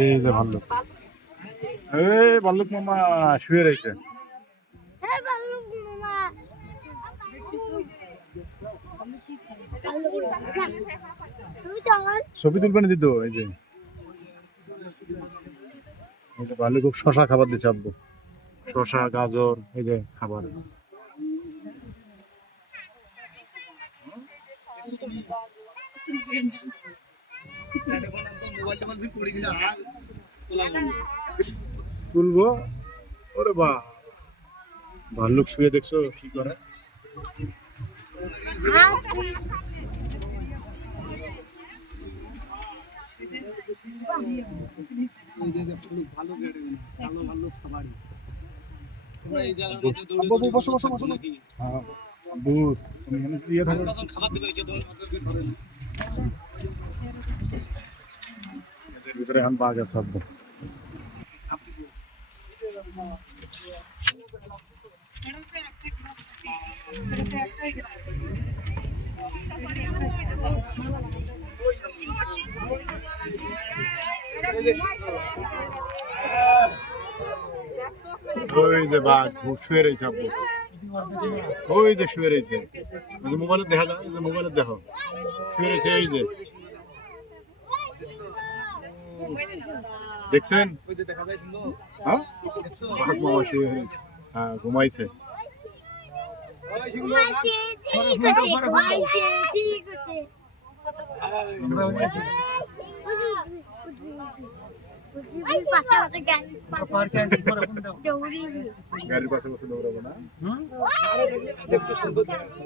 এই যে ভাল্লুক, এই ভাল্লুক মামা শুয়ে রয়েছে। ছবি তুলবেন দিত। এই যে ভাল্লুক শশা খাবার দিচ্ছে আব্বু, শশা গাজর এই যে খাবার। তুলবো ওরে বা, ভাল্লুক শুয়ে দেখছো কি করে। ভিতরে এখন বাঘ আছে আব্বু। ওই যে বাঘ শুয়ে রয়েছে আব্বু, ওই যে শুয়ে রয়েছে। মোবাইলে দেখা যায়, মোবাইলে দেখো শুয়ে রয়েছে। এই যে দেখছেন, হ্যাঁ বাঘ মামা শুয়ে রয়েছে, হ্যাঁ ঘুমাইছে। গাড়ির পাশে বসে দৌড়াবো না। দেখতে সুন্দর দেখাচ্ছে।